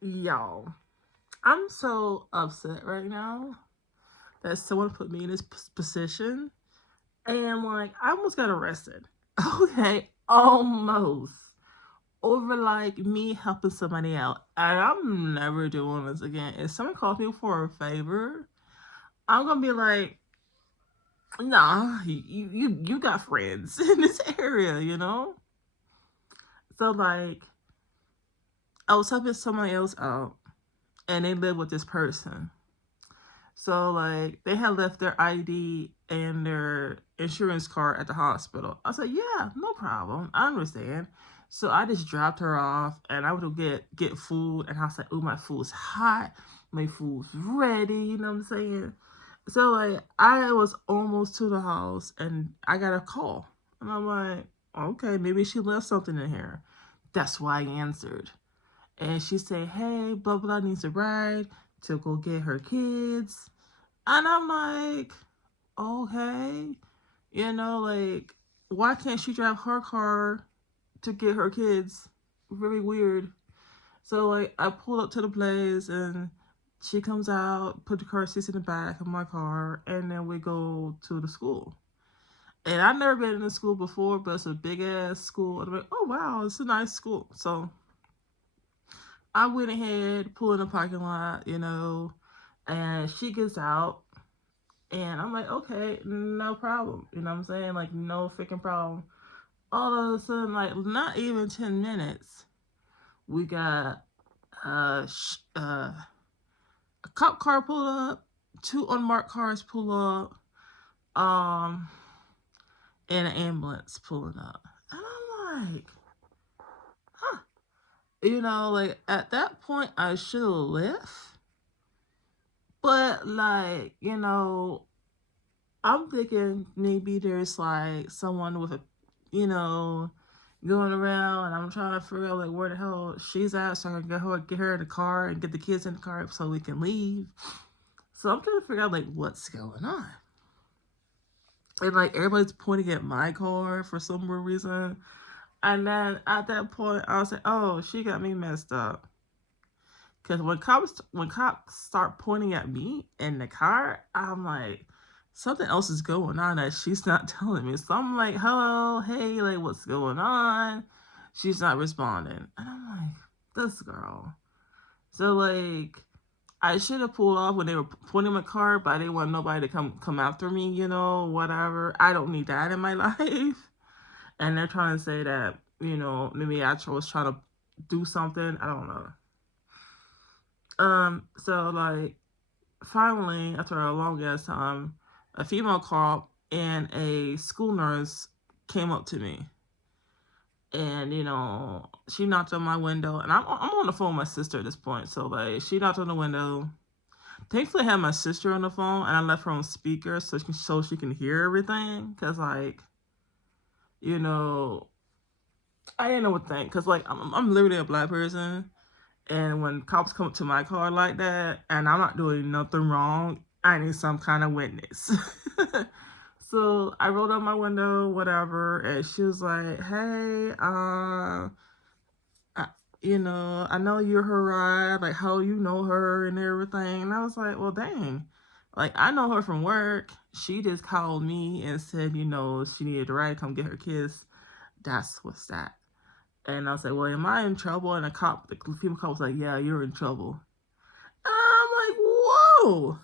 Y'all, I'm so upset right now that someone put me in this position, and like I almost got arrested. Okay, almost over like me helping somebody out. And I'm never doing this again. If someone calls me for a favor, I'm gonna be like, nah, you got friends in this area, you know? So like I was helping someone else out and they live with this person. So like they had left their ID and their insurance card at the hospital. I said, yeah, no problem. I understand. So I just dropped her off and I would get food and I was like, oh, my food's hot. My food's ready, you know what I'm saying? So like I was almost to the house and I got a call. And I'm like, okay, maybe she left something in here. That's why I answered. And she said, hey, blah blah needs a ride to go get her kids. And I'm like, okay, like, why can't she drive her car to get her kids? Really weird. So, like, I pulled up to the place and she comes out, put the car seats in the back of my car, and then we go to the school. And I've never been in a school before, but it's a big ass school. And I'm like, oh, wow, it's a nice school. So I went ahead, pulled in the parking lot, and she gets out. And I'm like, okay, no problem. You know what I'm saying? Like, no freaking problem. All of a sudden, like, not even 10 minutes, we got a cop car pull up, two unmarked cars pull up, um, and an ambulance pulling up. And I'm like, huh. Like, at that point, I should have left. But, like, I'm thinking maybe there's like someone with a, you know, going around, and I'm trying to figure out like where the hell she's at, so I can get her in the car and get the kids in the car so we can leave. So I'm trying to figure out like what's going on, and like everybody's pointing at my car for some weird reason. And then at that point, I was like, oh, she got me messed up. Because when cops start pointing at me in the car, I'm like, something else is going on that she's not telling me. So I'm like, hello, hey, like, what's going on? She's not responding. And I'm like, this girl. So, like, I should have pulled off when they were pointing my car, but I didn't want nobody to come after me, whatever. I don't need that in my life. And they're trying to say that, maybe I was trying to do something. I don't know. So like finally, after a long ass time, a female cop and a school nurse came up to me, and she knocked on my window, and I'm on the phone with my sister at this point. So like she knocked on the window. Thankfully, I had my sister on the phone, and I left her on speaker so she can hear everything. Cause like you know I didn't know what to think. Cause like I'm literally a black person. And when cops come up to my car like that, and I'm not doing nothing wrong, I need some kind of witness. So I rolled up my window, whatever, and she was like, "Hey, I know you're her ride. Like, how you know her and everything." And I was like, "Well, dang, like I know her from work. She just called me and said, she needed a ride, come get her kids. That's what's that." And I was like, well, am I in trouble? And the female cop was like, yeah, you're in trouble. And I'm like, whoa.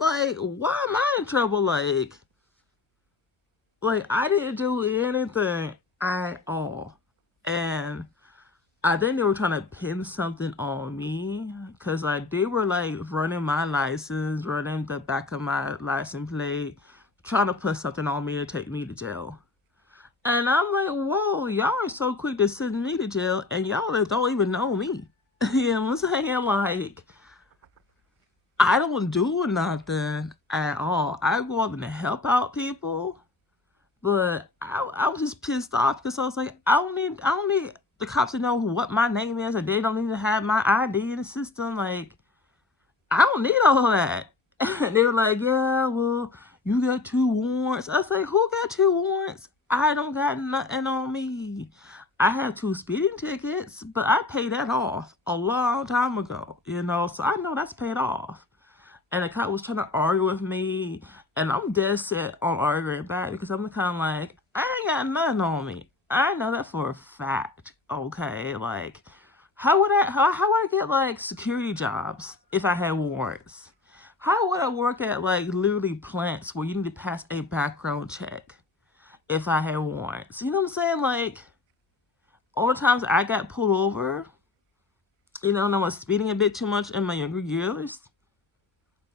Like, why am I in trouble? Like I didn't do anything at all. And I think they were trying to pin something on me. Cause like they were like running my license, running the back of my license plate, trying to put something on me to take me to jail. And I'm like, whoa, y'all are so quick to send me to jail, and y'all don't even know me. You know what I'm saying? Like, I don't do nothing at all. I go up and help out people, but I was just pissed off because I was like, I don't need the cops to know what my name is, and they don't need to have my ID in the system. Like, I don't need all of that. And they were like, yeah, well, you got two warrants. I was like, who got two warrants? I don't got nothing on me. I have 2 speeding tickets, but I paid that off a long time ago, so I know that's paid off. And the cop was trying to argue with me, and I'm dead set on arguing back because I'm kind of like, I ain't got nothing on me. I know that for a fact. Okay, like, how would I get like security jobs if I had warrants? How would I work at like literally plants where you need to pass a background check if I had warrants? You know what I'm saying? Like, all the times I got pulled over, and I was speeding a bit too much in my younger years.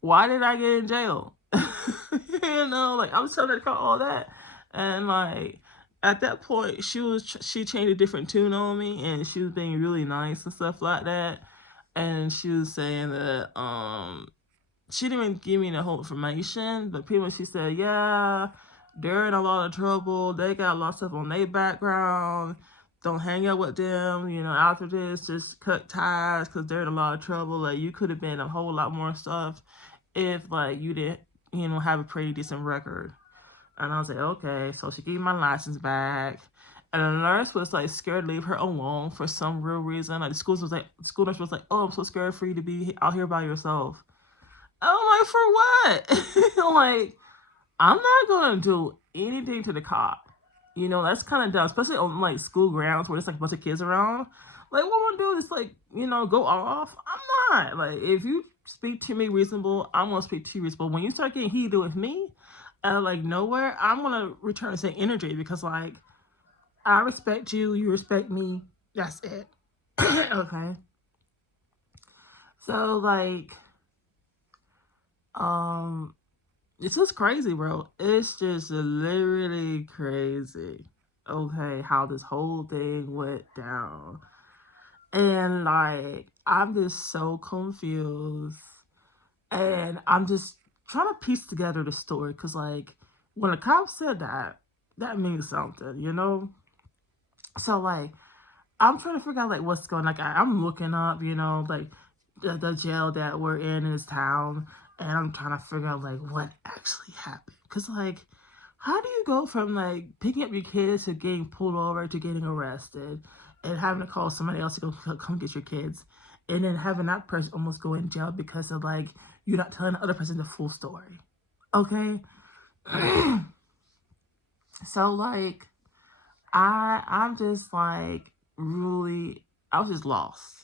Why did I get in jail? Like, I was telling her all that, and like at that point, she changed a different tune on me, and she was being really nice and stuff like that, and she was saying that she didn't even give me the whole information, but pretty much she said, yeah, they're in a lot of trouble. They got a lot of stuff on their background. Don't hang out with them. After this, just cut ties because they're in a lot of trouble. Like, you could have been a whole lot more stuff if, like, you didn't, have a pretty decent record. And I was like, okay. So she gave me my license back. And the nurse was like scared to leave her alone for some real reason. Like, the school nurse was like, oh, I'm so scared for you to be out here by yourself. I'm like, for what? Like, I'm not gonna do anything to the cop. That's kind of dumb, especially on like school grounds where there's like a bunch of kids around. Like, what I'm gonna do is like, go off. I'm not. Like, if you speak to me reasonable, I'm gonna speak to you reasonable. When you start getting heated with me, out of like nowhere, I'm gonna return the same energy because like I respect you, you respect me. That's it. Okay. So like, it's just crazy, bro. It's just literally crazy. Okay, how this whole thing went down. And like, I'm just so confused. And I'm just trying to piece together the story because, like, when the cop said that, that means something. So, like, I'm trying to figure out, like, what's going on. Like, I'm looking up, like, the jail that we're in this town, and I'm trying to figure out like what actually happened. Cause like, how do you go from like picking up your kids to getting pulled over to getting arrested, and having to call somebody else to go come get your kids, and then having that person almost go in jail because of like you're not telling the other person the full story. Okay. So like, I'm just like really, I was just lost.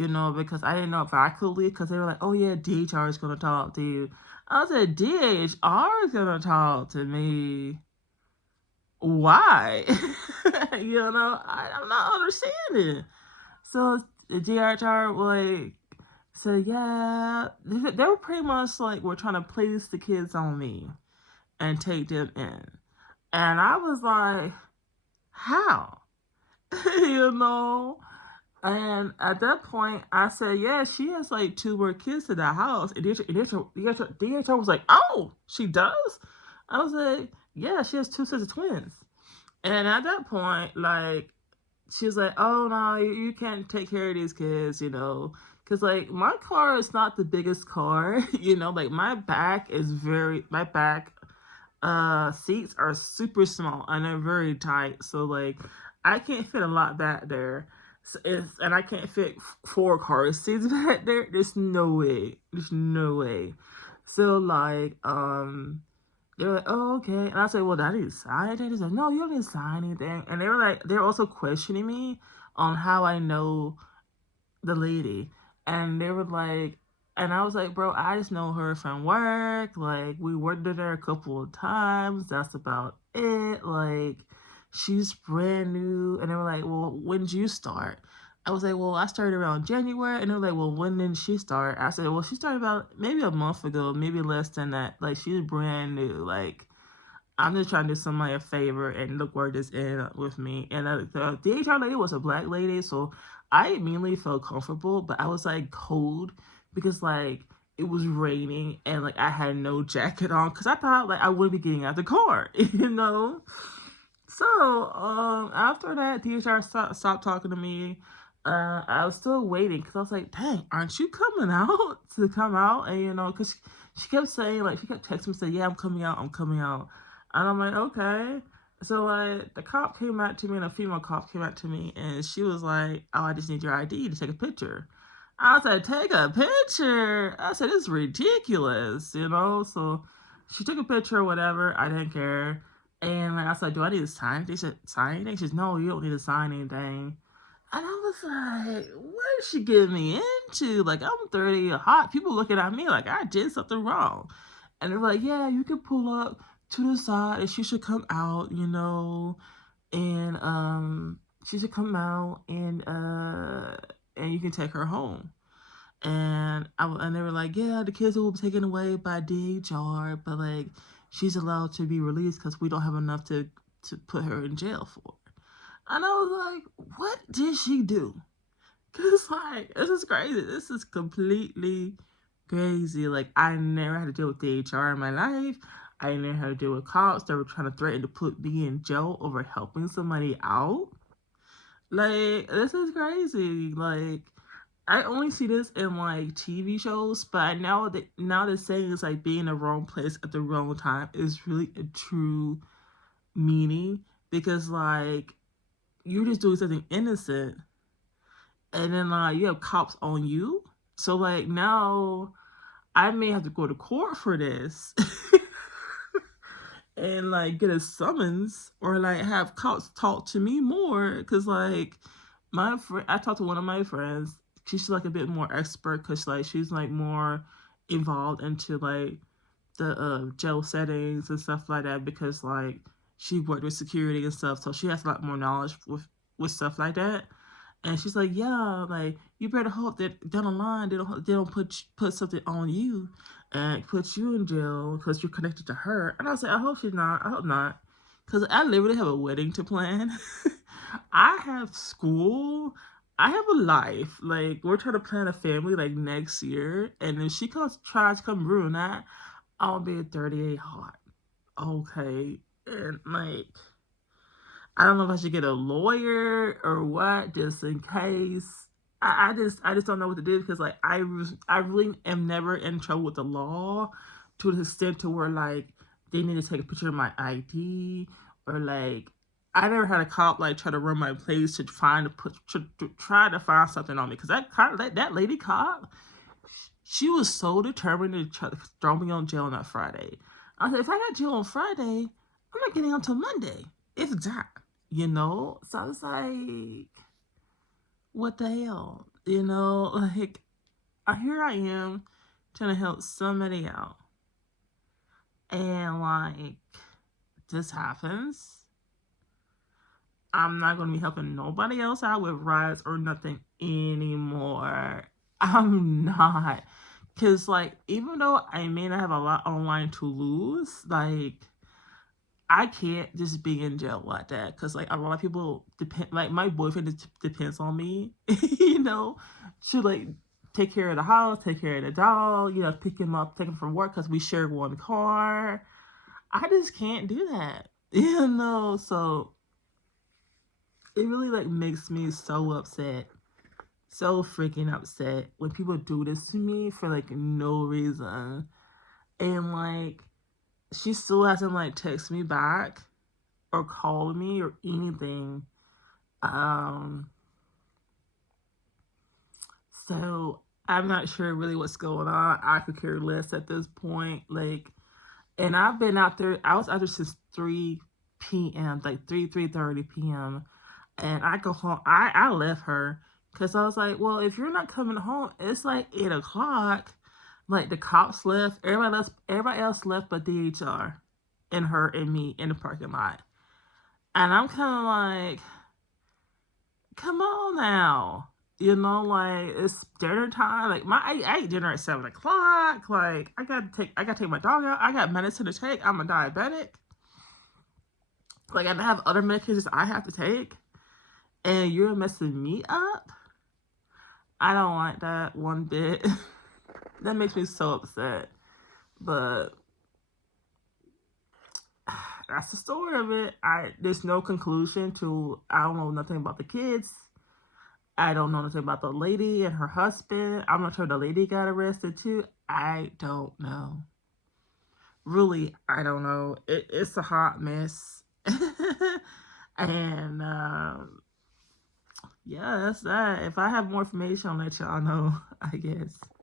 Because I didn't know if I could leave because they were like, oh yeah, DHR is going to talk to you. I said, DHR is going to talk to me? Why? I'm not understanding. So the DHR like said, yeah, they were pretty much like, we're trying to place the kids on me and take them in. And I was like, how? you know? And at that point, I said, yeah, she has like 2 more kids to the house. And DHR was like, oh, she does? I was like, yeah, she has 2 sets of twins. And at that point, like, she was like, oh, no, you can't take care of these kids, Because, like, my car is not the biggest car, Like, my back seats are super small and they're very tight. So, like, I can't fit a lot back there. So and I can't fit 4 car seats back there. There's no way. There's no way. So like, they're like, oh, okay. And I said, well, I need to sign it. He's like, no, you don't need to sign anything. And they're also questioning me on how I know the lady. And they were like, and I was like, bro, I just know her from work. Like, we worked with her a couple of times. That's about it. Like, she's brand new. And they were like, well, when did you start? I was like, well, I started around January. And they were like, well, when did she start? I said, well, she started about maybe a month ago, maybe less than that. Like, she's brand new. Like, I'm just trying to do somebody a favor and look where this ended with me. And the HR lady was a black lady, so I immediately felt comfortable, but I was like cold because like it was raining and like I had no jacket on because I thought like I wouldn't be getting out the car, So after that, DHR stopped talking to me. I was still waiting because I was like, dang, aren't you coming out to come out? And because she kept saying like she kept texting me saying, yeah, I'm coming out. And I'm like, okay. So like the cop came out to me, and a female cop came out to me, and she was like, "Oh, I just need your ID to take a picture." I said, "Take a picture?" I said, "It's ridiculous, you know." So she took a picture or whatever. I didn't care, and like, I said, "Do I need to sign?" They said, "Sign anything?" She said, "No, you don't need to sign anything." And I was like, "What is she getting me into? Like I'm 30, hot. People looking at me like I did something wrong." And they're like, "Yeah, you can pull up to the side and she should come out, you know, and she should come out and you can take her home." And they were like, "Yeah, the kids will be taken away by DHR, but like she's allowed to be released because we don't have enough to put her in jail for." And I was like, "What did she do?" Cause like this is crazy. This is completely crazy. Like I never had to deal with DHR in my life. I never had to deal with cops that were trying to threaten to put me in jail over helping somebody out. Like this is crazy. Like I only see this in like TV shows, but now the saying is like being in the wrong place at the wrong time is really a true meaning because like you're just doing something innocent and then you have cops on you. So like now I may have to go to court for this and like get a summons or like have cops talk to me more because like I talked to one of my friends. She's like a bit more expert because like she's like more involved into like the jail settings and stuff like that because like she worked with security and stuff, so she has a lot more knowledge with stuff like that. And she's like, "Yeah, like you better hope that down the line they don't put something on you and put you in jail because you're connected to her." And I said, "I hope she's not. I hope not, because I literally have a wedding to plan. I have school. I have a life. Like we're trying to plan a family like next year, and if she comes tries to come ruin that, I'll be at 38 hot. Okay, and like." I don't know if I should get a lawyer or what, just in case. I just don't know what to do because like I really am never in trouble with the law to the extent to where like they need to take a picture of my ID or like I never had a cop like try to run my place to to try to find something on me because that lady cop, she was so determined to try to throw me on jail on that Friday. I said, if I got jail on Friday, I'm not getting out until Monday. If that, you know? So I was like, what the hell? You know, like, here I am trying to help somebody out. And, like, this happens. I'm not going to be helping nobody else out with rides or nothing anymore. I'm not. Because, like, even though I may not have a lot online to lose, like, I can't just be in jail like that. Because, like, a lot of people depend, like, my boyfriend depends on me, you know, to, like, take care of the house, take care of the dog, you know, pick him up, take him from work because we share one car. I just can't do that, you know, so it really, like, makes me so upset. So freaking upset when people do this to me for like no reason. And like she still hasn't like texted me back or called me or anything. Um so I'm not sure really what's going on. I could care less at this point. Like and I've been out there I was out there since 3 p.m. like 3:30 p.m. And I go home. I left her because I was like, well, if you're not coming home, it's like 8 o'clock. Like the cops left, everybody else left but DHR and her and me in the parking lot. And I'm kind of like, come on now. You know, like it's dinner time. Like I ate dinner at 7 o'clock. Like I gotta take my dog out. I got medicine to take. I'm a diabetic. Like I have other medications I have to take. And you're messing me up. I don't like that one bit. That makes me so upset. But that's the story of it. There's no conclusion to I don't know nothing about the kids. I don't know nothing about the lady and her husband. I'm not sure the lady got arrested too. I don't know. Really, I don't know. It's a hot mess. And yeah, that's that. If I have more information, I'll let y'all know, I guess.